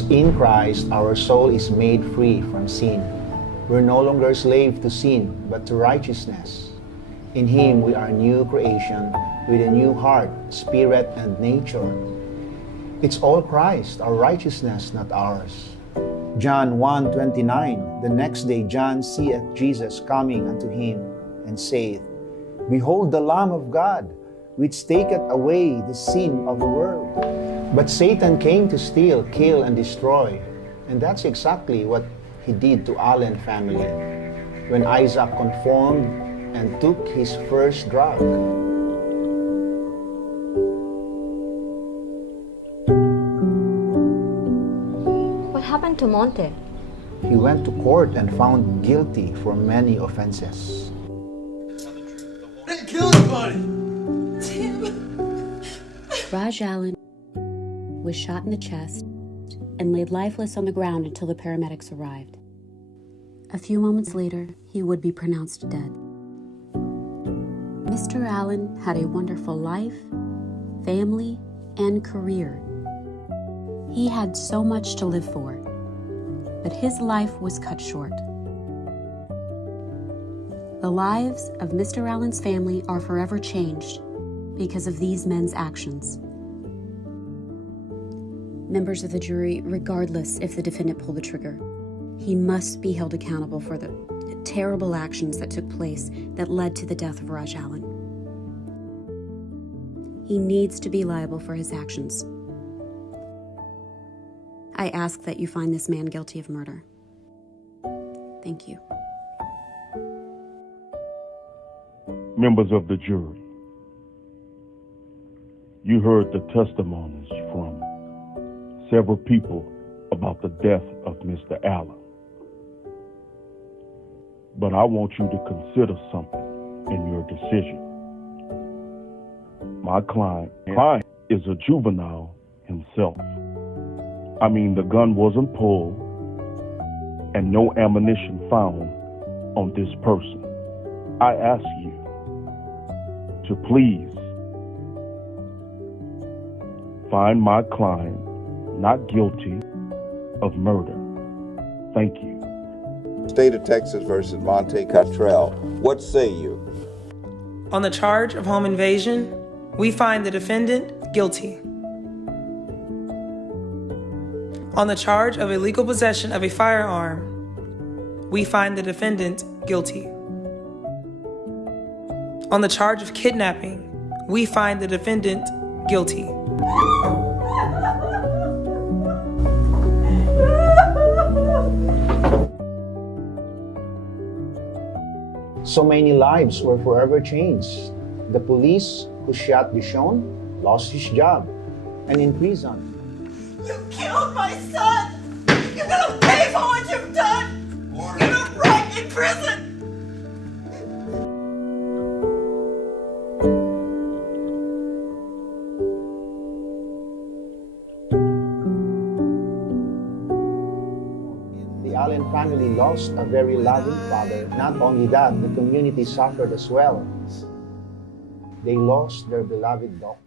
In Christ, our soul is made free from sin. We're no longer slave to sin, but to righteousness. In Him we are a new creation with a new heart, spirit, and nature. It's all Christ, our righteousness, not ours. John 1:29. The next day John seeth Jesus coming unto him, and saith, Behold the Lamb of God, which taketh away the sin of the world. But Satan came to steal, kill, and destroy. And that's exactly what he did to Allen family when Isaac conformed and took his first drug. What happened to Monte? He went to court and found guilty for many offenses. I didn't kill anybody! Raj Allen was shot in the chest and laid lifeless on the ground until the paramedics arrived. A few moments later, he would be pronounced dead. Mr. Allen had a wonderful life, family, and career. He had so much to live for, but his life was cut short. The lives of Mr. Allen's family are forever changed because of these men's actions. Members of the jury, regardless if the defendant pulled the trigger, he must be held accountable for the terrible actions that took place that led to the death of Raj Allen. He needs to be liable for his actions. I ask that you find this man guilty of murder. Thank you. Members of the jury, you heard the testimonies from several people about the death of Mr. Allen. But I want you to consider something in your decision. My client is a juvenile himself. I mean, the gun wasn't pulled and no ammunition found on this person. I ask you to please find my client not guilty of murder. Thank you. State of Texas versus Monte Cottrell. What say you? On the charge of home invasion, we find the defendant guilty. On the charge of illegal possession of a firearm, we find the defendant guilty. On the charge of kidnapping, we find the defendant guilty. So many lives were forever changed. The police who shot Dishon lost his job and in prison. You killed my son! You're gonna pay for what you've done! You're gonna rot in prison! The Allen family lost a very loving father. Not only that, the community suffered as well. They lost their beloved doctor.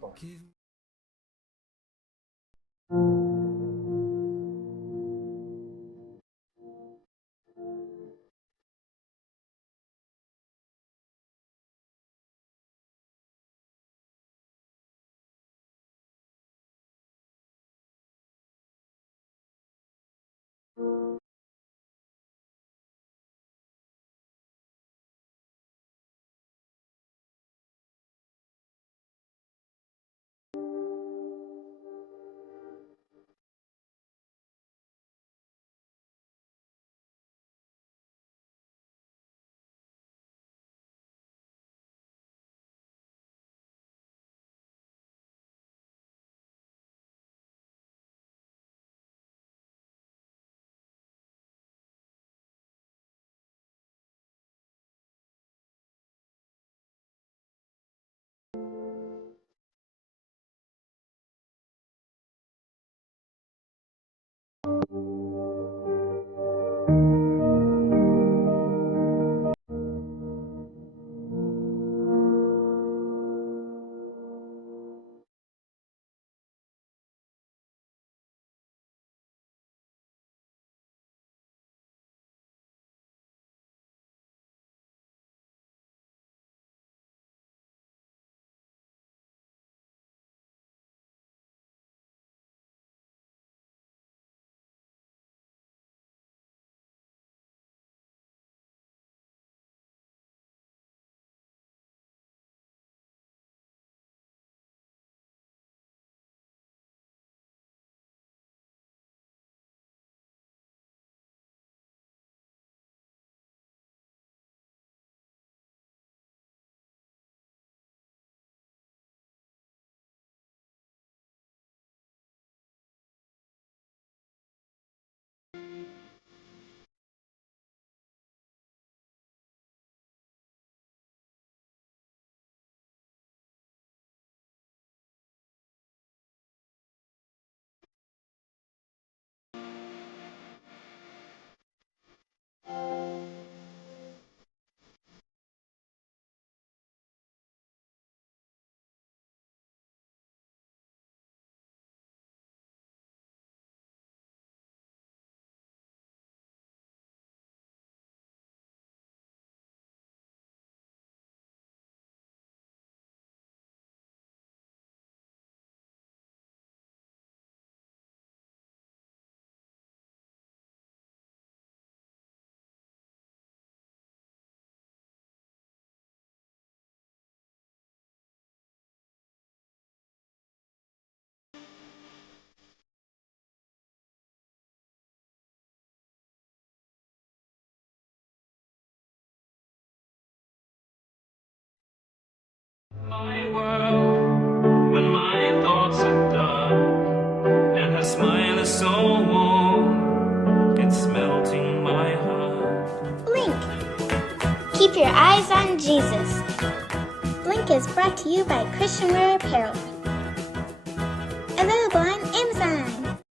so warm, it's melting my heart. Blink. Keep your eyes on Jesus. Blink is brought to you by Christian Wear Apparel. Available on Amazon.